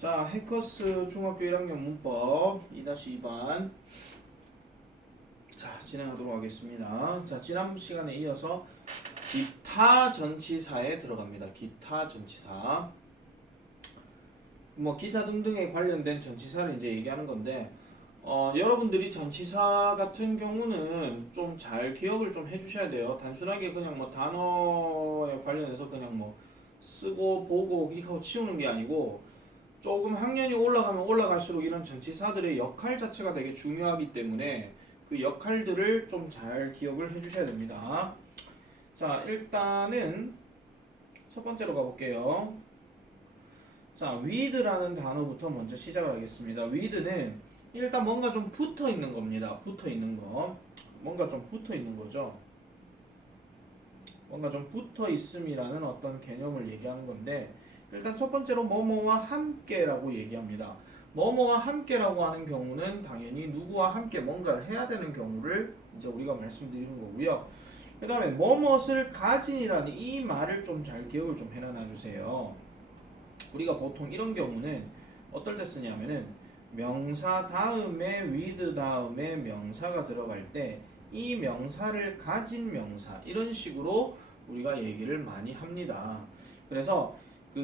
자, 해커스 중학교 1학년 문법 2-2반 자, 진행하도록 하겠습니다. 자, 지난 시간에 이어서 기타 전치사에 들어갑니다. 기타 전치사. 뭐 기타 등등에 관련된 전치사를 이제 얘기하는 건데 여러분들이 전치사 같은 경우는 좀 잘 기억을 좀 해주셔야 돼요. 단순하게 그냥 뭐 단어에 관련해서 그냥 뭐 쓰고 보고 이거 치우는 게 아니고 조금 학년이 올라가면 올라갈수록 이런 전치사들의 역할 자체가 되게 중요하기 때문에 그 역할들을 좀 잘 기억을 해주셔야 됩니다. 자, 일단은 첫 번째로 가볼게요. 자, with라는 단어부터 먼저 시작을 하겠습니다. with는 일단 뭔가 좀 붙어 있는 겁니다. 붙어 있는 거. 뭔가 좀 붙어 있는 거죠. 뭔가 좀 붙어 있음이라는 어떤 개념을 얘기하는 건데, 일단 첫 번째로 뭐뭐와 함께라고 얘기합니다. 뭐뭐와 함께라고 하는 경우는 당연히 누구와 함께 뭔가를 해야 되는 경우를 이제 우리가 말씀드리는 거고요. 그 다음에 뭐뭇을 가진이라는 이 말을 좀 잘 기억을 좀 해놔 주세요. 우리가 보통 이런 경우는 어떨 때 쓰냐면은 명사 다음에 with 다음에 명사가 들어갈 때 이 명사를 가진 명사 이런 식으로 우리가 얘기를 많이 합니다. 그래서 그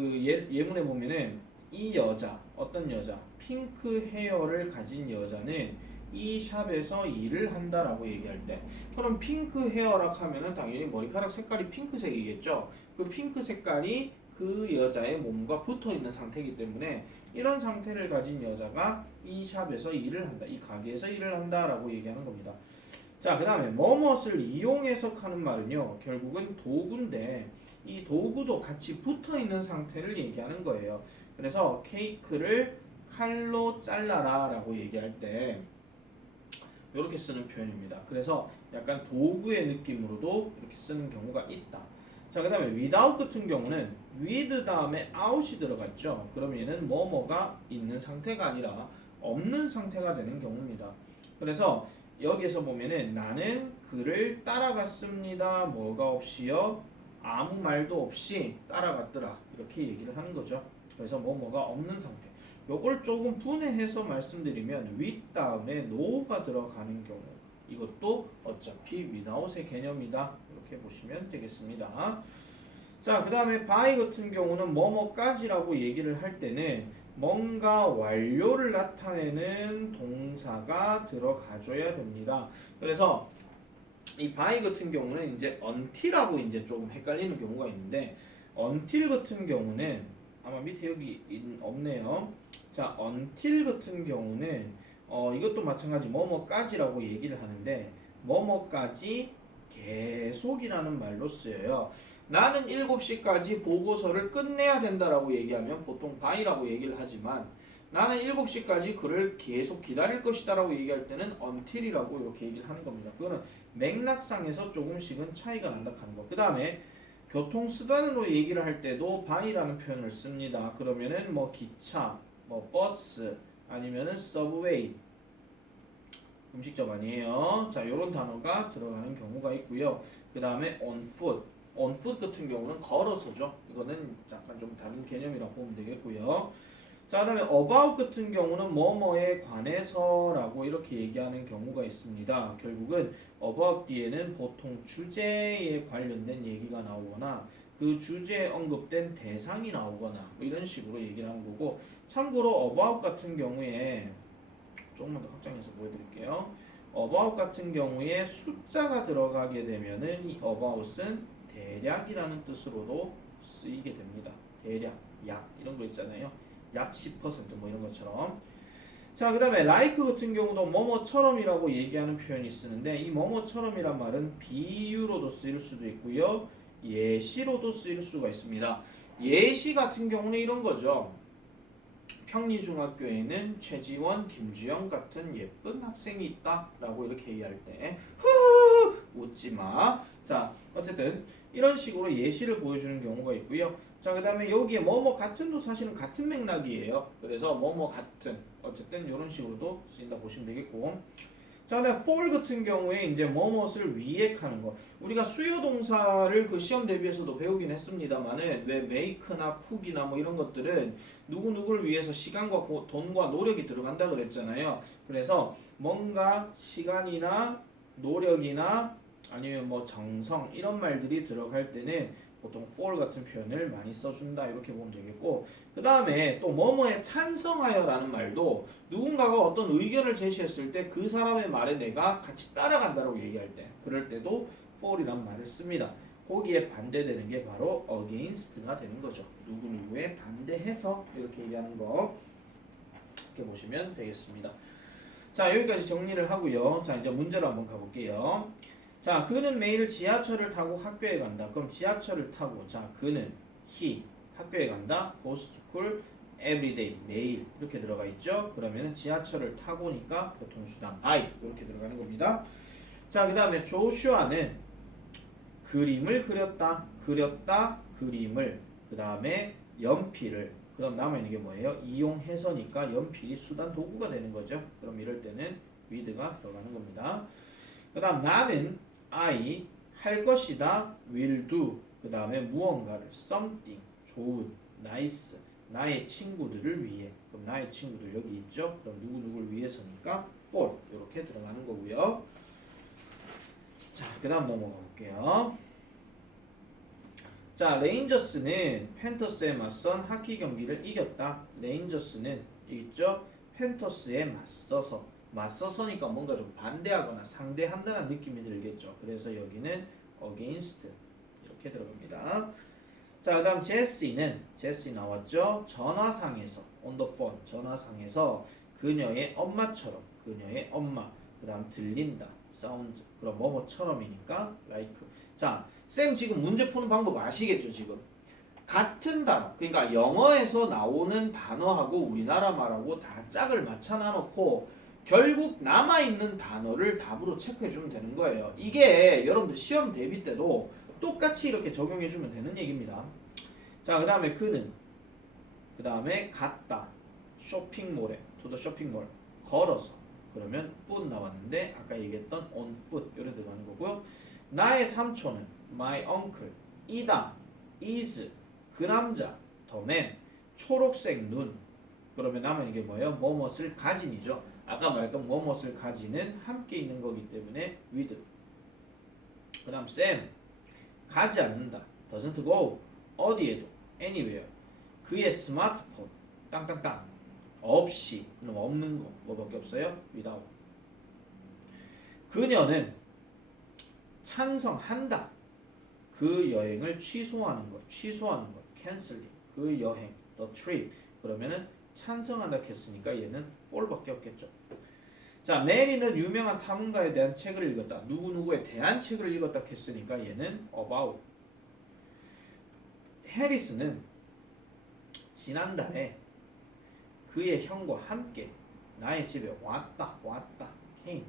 예문에 보면은 이 여자, 어떤 여자, 핑크 헤어를 가진 여자는 이 샵에서 일을 한다라고 얘기할 때, 그럼 핑크 헤어라 하면은 당연히 머리카락 색깔이 핑크색이겠죠. 그 핑크 색깔이 그 여자의 몸과 붙어 있는 상태이기 때문에 이런 상태를 가진 여자가 이 샵에서 일을 한다, 이 가게에서 일을 한다라고 얘기하는 겁니다. 자, 그 다음에 뭐뭇을 이용해서 하는 말은요, 결국은 도구인데 이 도구도 같이 붙어 있는 상태를 얘기하는 거예요. 그래서 케이크를 칼로 잘라라 라고 얘기할 때 이렇게 쓰는 표현입니다. 그래서 약간 도구의 느낌으로도 이렇게 쓰는 경우가 있다. 자, 그 다음에 without 같은 경우는 with 다음에 out이 들어갔죠. 그럼 얘는 뭐뭐가 있는 상태가 아니라 없는 상태가 되는 경우입니다. 그래서 여기에서 보면은 나는 그를 따라갔습니다. 뭐가 없이요? 아무 말도 없이 따라갔더라. 이렇게 얘기를 하는 거죠. 그래서 뭐뭐가 없는 상태. 요걸 조금 분해해서 말씀드리면 with 다음에 no가 들어가는 경우 이것도 어차피 without의 개념이다. 이렇게 보시면 되겠습니다. 자, 그 다음에 by 같은 경우는 뭐뭐까지라고 얘기를 할 때는 뭔가 완료를 나타내는 동사가 들어가줘야 됩니다. 그래서 이 by 같은 경우는 이제 until하고 이제 조금 헷갈리는 경우가 있는데, until 같은 경우는 아마 밑에 여기 없네요. 자, until 같은 경우는 이것도 마찬가지 뭐뭐까지라고 얘기를 하는데, 뭐뭐까지 계속이라는 말로 쓰여요. 나는 7시까지 보고서를 끝내야 된다라고 얘기하면 보통 by라고 얘기를 하지만, 나는 7시까지 그를 계속 기다릴 것이다라고 얘기할 때는 until이라고 이렇게 얘기를 하는 겁니다. 그거는 맥락상에서 조금씩은 차이가 난다 하는 거. 그 다음에 교통수단으로 얘기를 할 때도 by라는 표현을 씁니다. 그러면은 뭐 기차, 뭐 버스, 아니면은 서브웨이, 음식점 아니에요. 자, 요런 단어가 들어가는 경우가 있고요. 그 다음에 on foot. on foot 같은 경우는 걸어서죠. 이거는 약간 좀 다른 개념이라고 보면 되겠고요. 자, 그 다음에 about 같은 경우는 뭐뭐에 관해서라고 이렇게 얘기하는 경우가 있습니다. 결국은 about 뒤에는 보통 주제에 관련된 얘기가 나오거나 그 주제에 언급된 대상이 나오거나 뭐 이런 식으로 얘기를 하는 거고, 참고로 about 같은 경우에 조금만 더 확장해서 보여드릴게요. about 같은 경우에 숫자가 들어가게 되면은 이 about은 대략이라는 뜻으로도 쓰이게 됩니다. 대략, 약 이런 거 있잖아요. 약 10%뭐 이런 것처럼. 자, 그 다음에 like 같은 경우도 뭐뭐처럼이라고 얘기하는 표현이 쓰는데, 이 뭐뭐처럼이란 말은 비유로도 쓰일 수도 있고요, 예시로도 쓰일 수가 있습니다. 예시 같은 경우는 이런 거죠. 평리중학교에는 최지원, 김주영 같은 예쁜 학생이 있다라고 이렇게 얘기할 때 후 웃지마. 자, 어쨌든 이런 식으로 예시를 보여주는 경우가 있고요. 자, 그 다음에 여기에 뭐뭐 같은도 사실은 같은 맥락이에요. 그래서 뭐뭐 같은 어쨌든 이런 식으로도 쓰인다 보시면 되겠고, 자, 근데 for 같은 경우에 이제 뭐뭇을 위액하는 거. 우리가 수요 동사를 그 시험 대비해서도 배우긴 했습니다만은 왜 make나 cook이나 뭐 이런 것들은 누구누구를 위해서 시간과 돈과 노력이 들어간다 그랬잖아요. 그래서 뭔가 시간이나 노력이나 아니면 뭐 정성 이런 말들이 들어갈 때는 보통 for 같은 표현을 많이 써준다 이렇게 보면 되겠고, 그 다음에 또 뭐뭐에 찬성하여라는 말도 누군가가 어떤 의견을 제시했을 때 그 사람의 말에 내가 같이 따라간다고 얘기할 때, 그럴 때도 for이란 말을 씁니다. 거기에 반대되는 게 바로 against가 되는 거죠. 누구누구에 반대해서 이렇게 얘기하는 거 이렇게 보시면 되겠습니다. 자, 여기까지 정리를 하고요. 자, 이제 문제로 한번 가볼게요. 자, 그는 매일 지하철을 타고 학교에 간다. 그럼 지하철을 타고, 자, 그는 he 학교에 간다. goes to school every day 매일 이렇게 들어가 있죠. 그러면은 지하철을 타고니까 교통수단 by 이렇게 들어가는 겁니다. 자, 그 다음에 조슈아는 그림을 그렸다. 그림을. 그 다음에 연필을. 그럼 남아있는 게 뭐예요? 이용해서니까 연필이 수단 도구가 되는 거죠. 그럼 이럴 때는 with가 들어가는 겁니다. 그 다음 나는 I 할 것이다. will do. 그 다음에 무언가를 something 좋은 nice 나의 친구들을 위해. 그럼 나의 친구들 여기 있죠. 그럼 누구누구를 위해서니까 for 이렇게 들어가는 거고요. 자, 그 다음 넘어가 볼게요. 자, 레인저스는 팬터스에 맞선 하키 경기를 이겼다. 레인저스는 있죠. 팬터스에 맞서서니까 뭔가 좀 반대하거나 상대한다는 느낌이 들겠죠. 그래서 여기는 against 이렇게 들어갑니다. 자, 그 다음 제시 나왔죠. 전화상에서 on the phone 전화상에서 그녀의 엄마처럼 그녀의 엄마. 그 다음 들린다 sound. 그럼 뭐뭐처럼이니까 like. 자, 쌤 지금 문제 푸는 방법 아시겠죠? 지금 같은 단어, 그러니까 영어에서 나오는 단어하고 우리나라 말하고 다 짝을 맞춰 놔놓고 결국 남아있는 단어를 답으로 체크해주면 되는 거예요. 이게 여러분들 시험 대비 때도 똑같이 이렇게 적용해주면 되는 얘기입니다. 자, 그 다음에 그는, 그 다음에 갔다 쇼핑몰에 to the 쇼핑몰 걸어서. 그러면 foot 나왔는데 아까 얘기했던 on foot 이렇게 들어가는 거고요. 나의 삼촌은 my uncle 이다 is 그 남자 the man 초록색 눈. 그러면 남은 이게 뭐예요? 뭐뭇을 가진이죠. 아까 말했던 뭐뭇을 가지는 함께 있는 거기 때문에 with. 그 다음 Sam 가지 않는다 doesn't go 어디에도 anywhere. 그의 스마트폰 땅땅땅 없이. 그럼 없는 거 뭐밖에 없어요? without. 그녀는 찬성한다 그 여행을 취소하는 것 cancelling 그 여행 the trip. 그러면은 찬성한다 했으니까 얘는 for밖에 없겠죠. 자, 메리는 유명한 탐험가에 대한 책을 읽었다. 누구누구에 대한 책을 읽었다 했으니까 얘는 about. 해리스는 지난달에 그의 형과 함께 나의 집에 왔다 came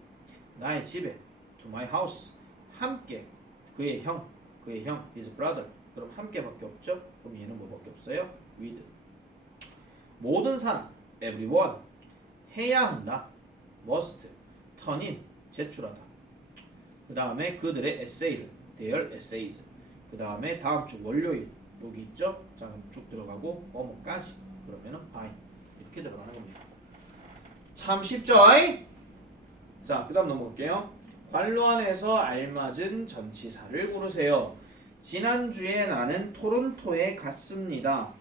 나의 집에 to my house 함께. 그의 형 his brother. 그럼 함께밖에 없죠. 그럼 얘는 뭐밖에 없어요? with. 모든 사람 everyone 해야 한다 must turn in 제출하다. 그 다음에 그들의 에세이를 their essays. 그 다음에 다음 주 월요일 여기 있죠. 자, 쭉 들어가고 뭐뭐까지. 그러면은 by 이렇게 들어가는 겁니다. 참 쉽죠? 자, 그 다음 넘어갈게요. 관로안에서 알맞은 전치사를 고르세요. 지난주에 나는 토론토에 갔습니다.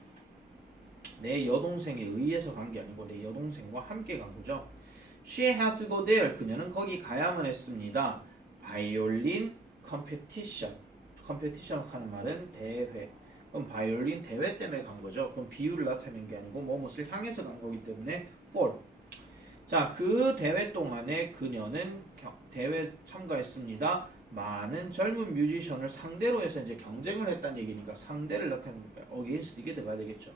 내 여동생에 의해서 간 게 아니고 내 여동생과 함께 간 거죠. She had to go there. 그녀는 거기 가야만 했습니다. 바이올린 컴페티션. 컴페티션 하는 말은 대회. 그럼 바이올린 대회 때문에 간 거죠. 그럼 비유를 나타내는 게 아니고 뭐뭇을 향해서 간 거기 때문에 for. 자, 그 대회 동안에 그녀는 대회 참가했습니다. 많은 젊은 뮤지션을 상대로 해서 이제 경쟁을 했다는 얘기니까 상대를 나타내니까 against 이게 들어가야 되겠죠.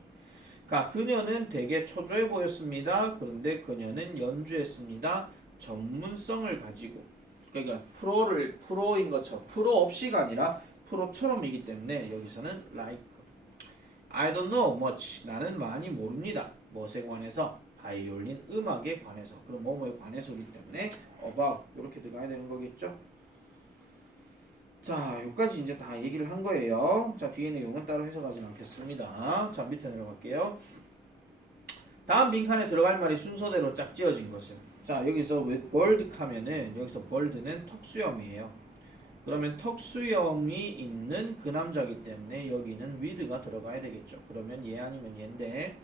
그러니까 그녀는 되게 초조해 보였습니다. 그런데 그녀는 연주했습니다. 전문성을 가지고. 그러니까 프로인 것처럼 프로 없이가 아니라 프로처럼이기 때문에 여기서는 like. I don't know much. 나는 많이 모릅니다. 무엇에 관해서? 바이올린 음악에 관해서 그럼 뭐뭐에 관해서이기 때문에 about 이렇게 들어가야 되는 거겠죠. 자, 여기까지 이제 다 얘기를 한 거예요. 자, 뒤에 내용은 따로 해석하진 않겠습니다. 자, 밑에 내려갈게요. 다음 빈칸에 들어갈 말이 순서대로 짝지어진 것은 자, 여기서 bird 하면은 여기서 bird는 턱수염이에요. 그러면 턱수염이 있는 그 남자이기 때문에 여기는 with가 들어가야 되겠죠. 그러면 얘 아니면 얘인데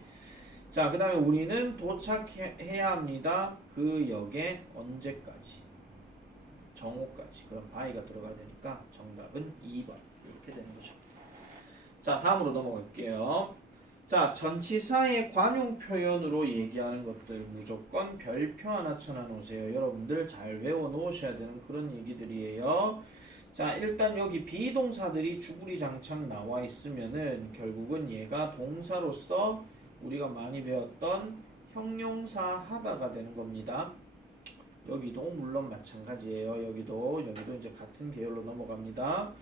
자, 그 다음에 우리는 도착해야 합니다. 그 역에 언제까지? 정오까지. 그럼 by가 들어가야 되니까 정답은 2번 이렇게 되는 거죠. 자, 다음으로 넘어갈게요. 자, 전치사의 관용 표현으로 얘기하는 것들 무조건 별표 하나 쳐놔놓으세요. 여러분들 잘 외워놓으셔야 되는 그런 얘기들이에요. 자, 일단 여기 비동사들이 주구리장창 나와 있으면은 결국은 얘가 동사로서 우리가 많이 배웠던 형용사 하다가 되는 겁니다. 여기도 물론 마찬가지예요. 여기도 이제 같은 계열로 넘어갑니다.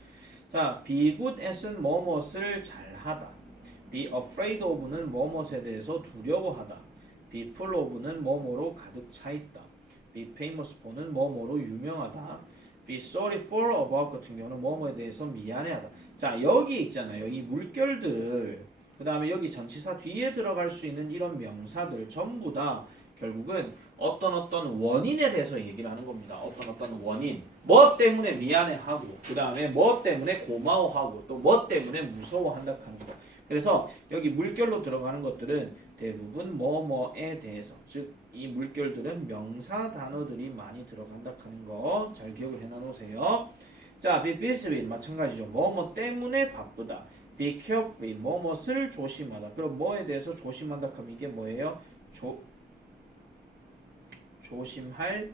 자, be good at은 뭐뭇을 잘하다. be afraid of는 뭐뭇에 대해서 두려워하다. be full of는 뭐뭐로 가득 차 있다. be famous for는 뭐뭐로 유명하다. be sorry for about 같은 경우는 뭐뭐에 대해서 미안해하다. 자, 여기 있잖아요. 이 물결들 그 다음에 여기 전치사 뒤에 들어갈 수 있는 이런 명사들 전부 다 결국은 어떤 원인에 대해서 얘기를 하는 겁니다. 어떤 원인. 뭐 때문에 미안해하고 그 다음에 뭐 때문에 고마워하고 또 뭐 때문에 무서워한다 하는 거. 그래서 여기 물결로 들어가는 것들은 대부분 뭐뭐에 대해서 즉 이 물결들은 명사 단어들이 많이 들어간다 하는 거 잘 기억을 해놔놓으세요. 자, be busy with 마찬가지죠. 뭐뭐 때문에 바쁘다. be careful 뭐뭐을 조심하다. 그럼 뭐에 대해서 조심한다 하면 이게 뭐예요? 조심할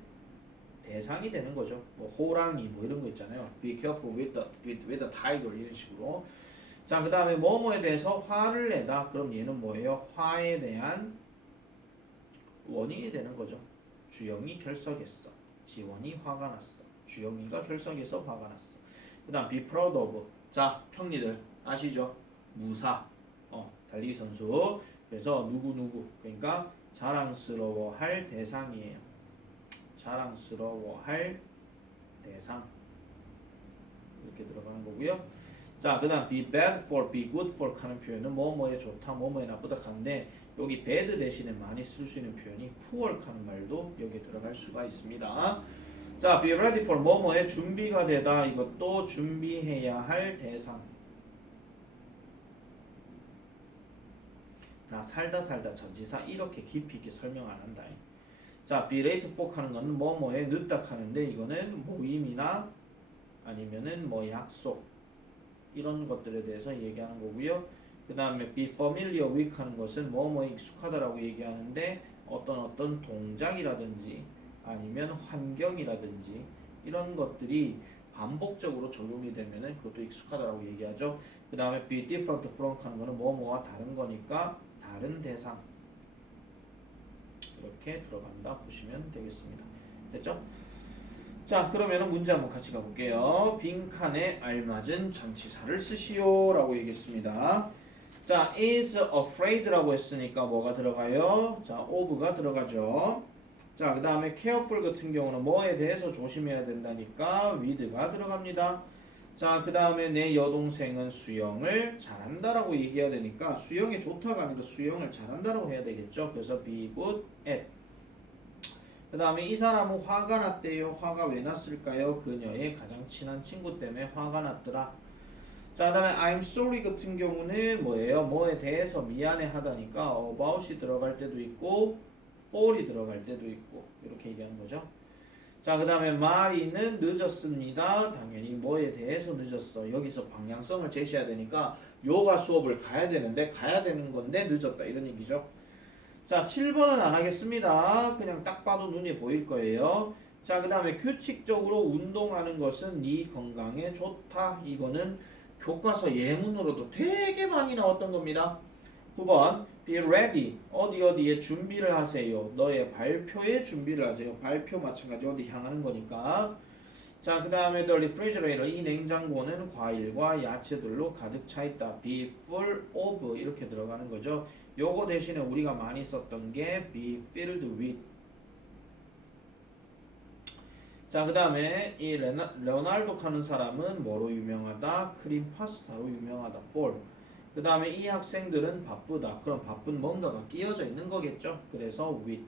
대상이 되는 거죠. 뭐 호랑이 뭐 이런 거 있잖아요. Be careful with the tiger 이런 식으로. 자, 그 다음에 뭐뭐에 대해서 화를 내다. 그럼 얘는 뭐예요? 화에 대한 원인이 되는 거죠. 주영이 결석했어. 지원이 화가 났어. 주영이가 결석해서 화가 났어. 그 다음 be proud of. 자, 평리들 아시죠? 무사. 달리기 선수. 그래서 누구 그러니까 자랑스러워할 대상이에요. 자랑스러워할 대상 이렇게 들어가는 거고요. 자, 그 다음 be bad for, be good for 하는 표현은 뭐뭐에 좋다, 뭐뭐에 나쁘다 하는데 여기 bad 대신에 많이 쓸 수 있는 표현이 poor 하는 말도 여기에 들어갈 수가 있습니다. 자, be ready for 뭐뭐에 준비가 되다. 이것도 준비해야 할 대상. 나 살다 전치사 이렇게 깊이 있게 설명 안 한다. 자, be late for 하는 거는 뭐뭐에 늦다 하는데 이거는 모임이나 아니면은 뭐 약속 이런 것들에 대해서 얘기하는 거고요. 그 다음에 be familiar with 하는 것은 뭐뭐에 익숙하다라고 얘기하는데 어떤 동작이라든지 아니면 환경이라든지 이런 것들이 반복적으로 적용이 되면은 그것도 익숙하다라고 얘기하죠. 그 다음에 be different from 하는 거는 뭐뭐와 다른 거니까 다른 대상 이렇게 들어간다 보시면 되겠습니다. 됐죠? 자, 그러면은 문제 한번 같이 가볼게요. 빈칸에 알맞은 전치사를 쓰시오 라고 얘기했습니다. 자, is afraid라고 했으니까 뭐가 들어가요? 자, of가 들어가죠. 자, 그 다음에 careful 같은 경우는 뭐에 대해서 조심해야 된다니까 with가 들어갑니다. 자, 그 다음에 내 여동생은 수영을 잘한다라고 얘기해야 되니까 수영이 좋다가 아니라 수영을 잘한다라고 해야 되겠죠. 그래서 be good at. 그 다음에 이 사람은 화가 났대요. 화가 왜 났을까요? 그녀의 가장 친한 친구 때문에 화가 났더라. 자, 그 다음에 I'm sorry 같은 경우는 뭐예요? 뭐에 대해서 미안해 하다니까 about이 들어갈 때도 있고 for이 들어갈 때도 있고 이렇게 얘기하는 거죠. 자, 그 다음에 마리는 늦었습니다. 당연히 뭐에 대해서 늦었어. 여기서 방향성을 제시해야 되니까 요가 수업을 가야 되는데 가야 되는 건데 늦었다 이런 얘기죠. 자, 7번은 안 하겠습니다. 그냥 딱 봐도 눈에 보일 거예요. 자, 그 다음에 규칙적으로 운동하는 것은 네 건강에 좋다. 이거는 교과서 예문으로도 되게 많이 나왔던 겁니다. 9번 be ready. 어디에 준비를 하세요. 너의 발표에 준비를 하세요. 발표 마찬가지 어디 향하는 거니까. 자, 그 다음에 the refrigerator. 이 냉장고는 과일과 야채들로 가득 차 있다. be full of 이렇게 들어가는 거죠. 요거 대신에 우리가 많이 썼던 게 be filled with. 자, 그 다음에 이 레오나르도 하는 사람은 뭐로 유명하다? 크림 파스타로 유명하다. for. 그 다음에 이 학생들은 바쁘다. 그럼 바쁜 뭔가가 끼어져 있는 거겠죠. 그래서 with.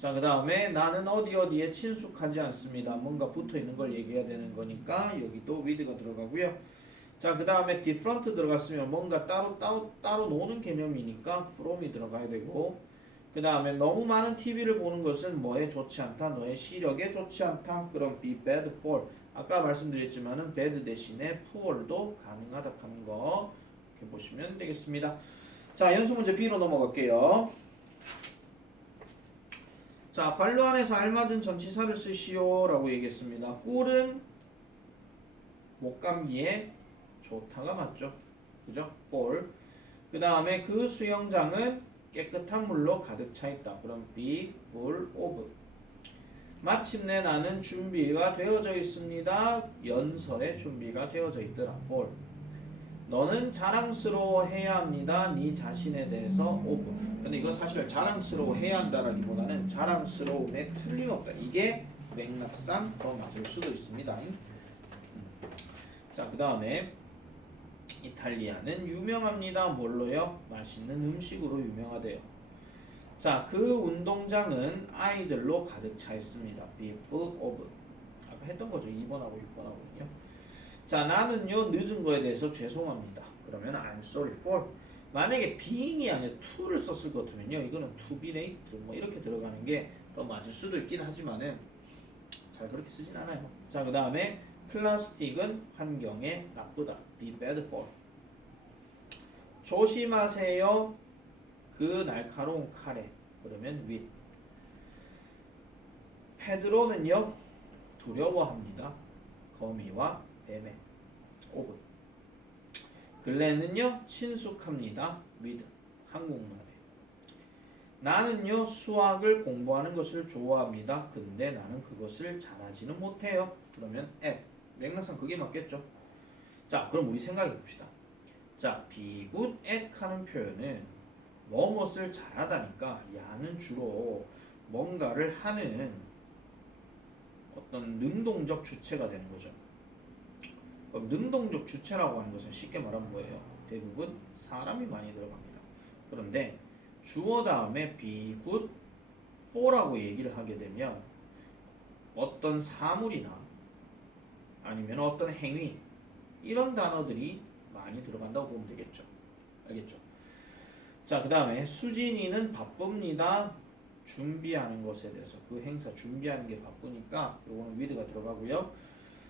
자, 그 다음에 나는 어디에 친숙하지 않습니다. 뭔가 붙어 있는 걸 얘기해야 되는 거니까 여기도 with가 들어가고요. 자, 그 다음에 different 들어갔으면 뭔가 따로 노는 개념이니까 from이 들어가야 되고, 그 다음에 너무 많은 TV를 보는 것은 뭐에 좋지 않다? 너의 시력에 좋지 않다. 그럼 be bad for. 아까 말씀드렸지만은 bad 대신에 poor도 가능하다 하는 거 이렇게 보시면 되겠습니다. 자, 연수 문제 B로 넘어갈게요. 자, 관료 안에서 알맞은 전치사를 쓰시오 라고 얘기했습니다. 꿀은 목감기에 좋다가 맞죠. 그죠? for. 그 다음에 그 수영장은 깨끗한 물로 가득 차 있다. 그럼 be full of. 마침내 나는 준비가 되어져 있습니다. 연설에 준비가 되어져 있더라. for. 너는 자랑스러워해야 합니다. 네 자신에 대해서 of. 근데 이건 사실 자랑스러워해야 한다라기보다는 자랑스러움에 틀림없다. 이게 맥락상 더 맞을 수도 있습니다. 자, 그 다음에 이탈리아는 유명합니다. 뭘로요? 맛있는 음식으로 유명하대요. 자, 그 운동장은 아이들로 가득 차 있습니다. be full of. 아까 했던 거죠. 2번하고 6번하고요. 자, 나는요 늦은 거에 대해서 죄송합니다. 그러면 I'm sorry for. 만약에 being이 아니라 to를 썼을 것 같으면요 이거는 to be late 뭐 이렇게 들어가는 게 더 맞을 수도 있긴 하지만은 잘 그렇게 쓰진 않아요. 자, 그 다음에 플라스틱은 환경에 나쁘다. be bad for. 조심하세요. 그 날카로운 칼에. 그러면 with. 페드로는요 두려워합니다. 거미와 뱀에. of. 글렌은요 친숙합니다. with. 한국말에. 나는요 수학을 공부하는 것을 좋아합니다. 근데 나는 그것을 잘하지는 못해요. 그러면 at. 맥락상 그게 맞겠죠. 자, 그럼 우리 생각해 봅시다. 자, be good at 하는 표현은 뭐뭇을 잘하다니까 야는 주로 뭔가를 하는 어떤 능동적 주체가 되는 거죠. 그럼 능동적 주체라고 하는 것은 쉽게 말하면 뭐예요? 대부분 사람이 많이 들어갑니다. 그런데 주어 다음에 be good for라고 얘기를 하게 되면 어떤 사물이나 아니면 어떤 행위 이런 단어들이 많이 들어간다고 보면 되겠죠. 알겠죠? 자, 그 다음에 수진이는 바쁩니다. 준비하는 것에 대해서 그 행사 준비하는 게 바쁘니까 요거는 with가 들어가고요.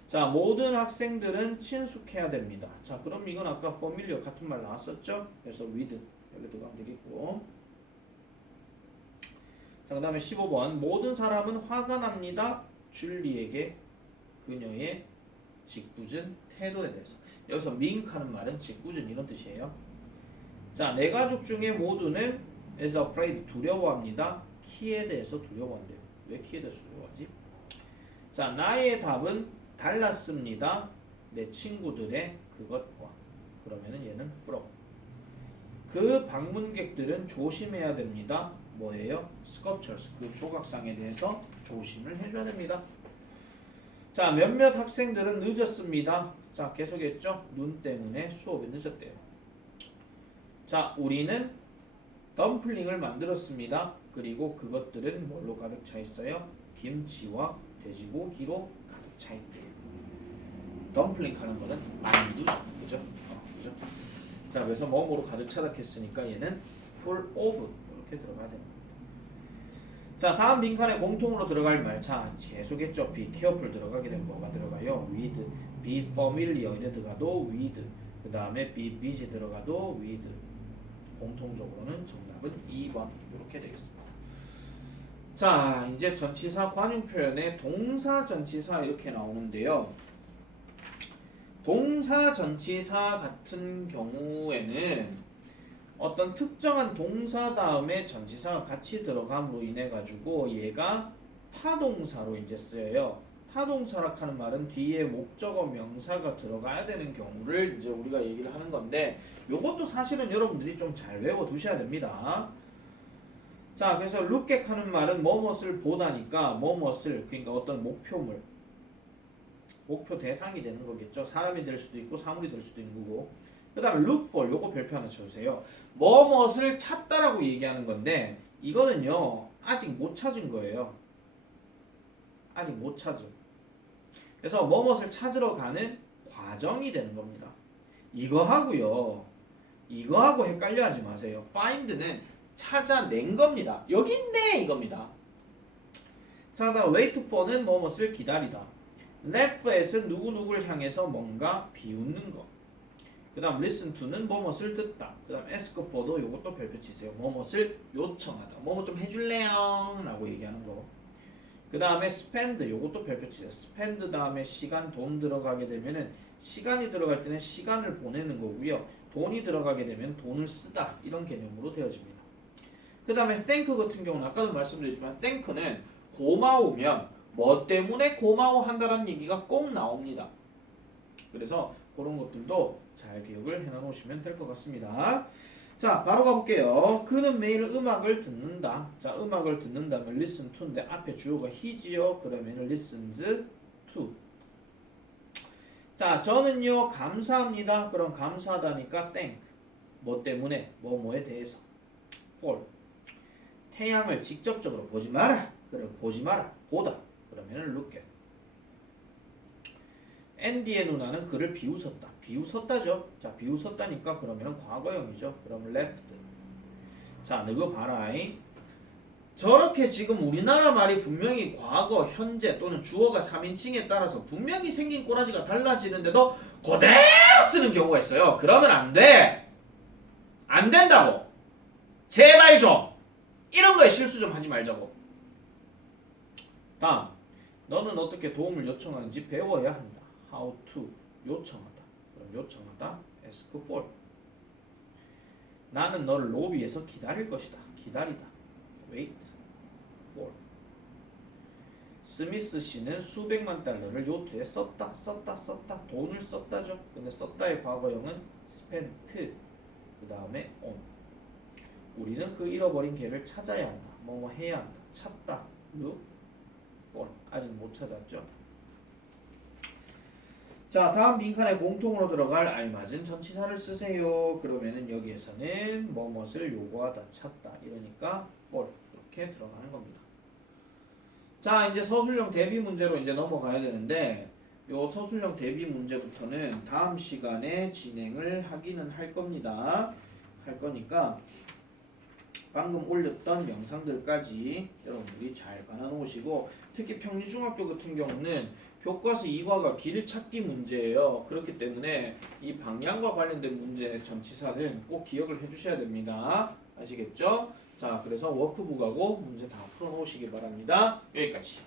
자, 모든 학생들은 친숙해야 됩니다. 자, 그럼 이건 아까 familiar 같은 말 나왔었죠? 그래서 with 여기 들어가면 되겠고. 자, 그 다음에 15번 모든 사람은 화가 납니다. 줄리에게 그녀의 짓궂은 태도에 대해서. 여기서 mink하는 말은 짓궂은 이런 뜻이에요. 자, 내 가족 중에 모두는 is afraid 두려워합니다. 키에 대해서 두려워한대요. 왜 키에 대해서 두려워하지? 자, 나의 답은 달랐습니다. 내 친구들의 그것과. 그러면은 얘는 from. 그 방문객들은 조심해야 됩니다. 뭐예요? sculptures. 그 조각상에 대해서 조심을 해줘야 됩니다. 자, 몇몇 학생들은 늦었습니다. 자, 계속했죠? 눈 때문에 수업이 늦었대요. 자, 우리는 덤플링을 만들었습니다. 그리고 그것들은 뭘로 가득 차 있어요? 김치와 돼지고기로 가득 차 있대요. 덤플링 하는 거는 만두, 그죠? 그죠? 자, 그래서 뭐뭐로 가득 차다 했으니까 얘는 full of 이렇게 들어가야 됩니다. 자, 다음 빈칸에 공통으로 들어갈 말. 자, 계속했죠. be careful 들어가게 되면 뭐가 들어가요? with. be familiar 이래 들어가도 with. 그 다음에 be busy 들어가도 with. 공통적으로는 정답은 2번 이렇게 되겠습니다. 자, 이제 전치사 관용 표현에 동사 전치사 이렇게 나오는데요. 동사 전치사 같은 경우에는 어떤 특정한 동사 다음에 전치사가 같이 들어감으로 인해 가지고 얘가 타동사로 이제 쓰여요. 타동사라고 하는 말은 뒤에 목적어 명사가 들어가야 되는 경우를 이제 우리가 얘기를 하는 건데 요것도 사실은 여러분들이 좀 잘 외워 두셔야 됩니다. 자, 그래서 look at 하는 말은 뭐뭇을 보다니까 뭐뭇을 그러니까 어떤 목표물 목표 대상이 되는 거겠죠. 사람이 될 수도 있고 사물이 될 수도 있는 거고. 그 다음에 look for 요거 별표 하나 쳐주세요. 뭐뭇을 찾다라고 얘기하는 건데 이거는요 아직 못 찾은 거예요. 아직 못 찾은. 그래서 뭐뭇을 찾으러 가는 과정이 되는 겁니다. 이거하고요 이거하고 헷갈려 하지 마세요. find는 찾아낸 겁니다. 여기 있네 이겁니다. 자, 다음 wait for는 뭐뭇을 기다리다. laugh at은 누구누구를 향해서 뭔가 비웃는 거. 그 다음 listen to는 뭐뭇을 듣다. 그 다음 ask for도 이것도 별표 치세요. 뭐뭇을 요청하다. 뭐뭐 좀 해줄래요? 라고 얘기하는 거. 그 다음에 spend 요것도 별표 치세요. spend 다음에 시간 돈 들어가게 되면은 시간이 들어갈 때는 시간을 보내는 거고요. 돈이 들어가게 되면 돈을 쓰다 이런 개념으로 되어집니다. 그 다음에 thank 같은 경우는 아까도 말씀드렸지만 thank는 고마우면 뭐 때문에 고마워한다라는 얘기가 꼭 나옵니다. 그래서 그런 것들도 잘 기억을 해놓으시면 될 것 같습니다. 자, 바로 가볼게요. 그는 매일 음악을 듣는다. 자, 음악을 듣는다면 listen to인데 앞에 주어가 he지요. 그러면 listens to. 자, 저는요 감사합니다. 그럼 감사하다니까 thank. 뭐 때문에? 뭐뭐에 대해서. for. 태양을 직접적으로 보지 마라. 그럼 보지 마라. 보다. 그러면 look at. 앤디의 누나는 그를 비웃었다. 비웃었다죠. 자, 비웃었다니까 그러면 과거형이죠. 그럼 left. 자, 너거 봐라잉. 저렇게 지금 우리나라 말이 분명히 과거, 현재 또는 주어가 3인칭에 따라서 분명히 생긴 꼬라지가 달라지는데도 그대로 쓰는 경우가 있어요. 그러면 안 돼. 안 된다고. 제발 좀. 이런 거에 실수 좀 하지 말자고. 다음. 너는 어떻게 도움을 요청하는지 배워야 한다. How to. 요청하다. 그럼 요청하다. ask for. 나는 너를 로비에서 기다릴 것이다. 기다리다. wait for. 스미스 씨는 수백만 달러를 요트에 썼다. 돈을 썼다죠. 근데 썼다의 과거형은 spent. 그 다음에 on. 우리는 그 잃어버린 개를 찾아야 한다. 뭐뭐 해야 한다. 찾다. look for. 아직 못 찾았죠. 자, 다음 빈칸에 공통으로 들어갈 알맞은 전치사를 쓰세요. 그러면은 여기에서는 뭐뭇을 요구하다, 찾다 이러니까 for 이렇게 들어가는 겁니다. 자, 이제 서술형 대비 문제로 이제 넘어가야 되는데 요 서술형 대비 문제부터는 다음 시간에 진행을 하기는 할 겁니다. 할 거니까 방금 올렸던 영상들까지 여러분들이 잘 받아놓으시고 특히 평리중학교 같은 경우는 교과서 2과가 길 찾기 문제예요. 그렇기 때문에 이 방향과 관련된 문제 전치사는 꼭 기억을 해주셔야 됩니다. 아시겠죠? 자, 그래서 워크북하고 문제 다 풀어놓으시기 바랍니다. 여기까지.